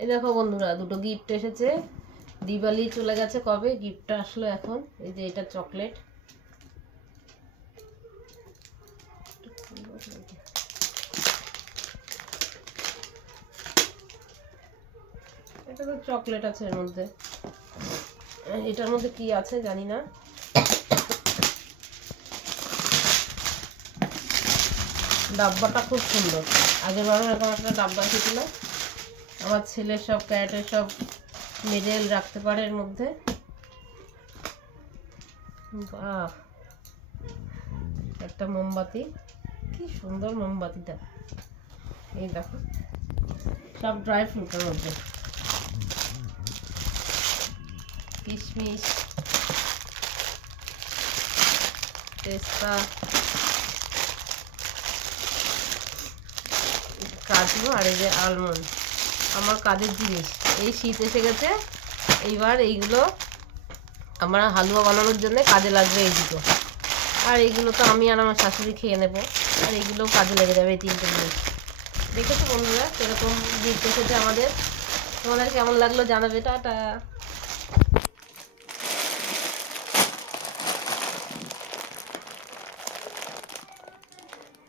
এই দেখো বন্ধুরা, দুটো গিফট এসেছে। দিওয়ালি চলে গেছে কবে, গিফটটা আসলো এখন। এই যে এটা চকলেট, এটা তো চকলেট আছে এর মধ্যে। এটার মধ্যে কি আছে জানি না। ডাব্বাটা খুব সুন্দর। আগের বার এরকম একটা ডাব্বা এসেছিল। আমার ছেলের সব ক্যারেটের সব মেডেল রাখতে পারে এর মধ্যে। বাহ, একটা মোমবাতি, কি সুন্দর মোমবাতিটা। এই দেখো, সব ড্রাই ফ্রুটের মধ্যে, কিশমিশ, পেস্তা, কাজু আর এই যে আলমন্ড। আমার কাজের জিনিস। এই শীত এসে গেছে, এইবার এইগুলো আমার হালুয়া বানানোর জন্য কাজে লাগবে এই দুটো। আর এইগুলো তো আমি আর আমার শাশুড়ি খেয়ে নেবো, আর এইগুলোও কাজে লেগে যাবে এই তিনটে জিনিস। দেখেছো বন্ধুরা কিরকম গিফট এসেছে আমাদের? তোমাদের কেমন লাগলো জানাবে। টাটা।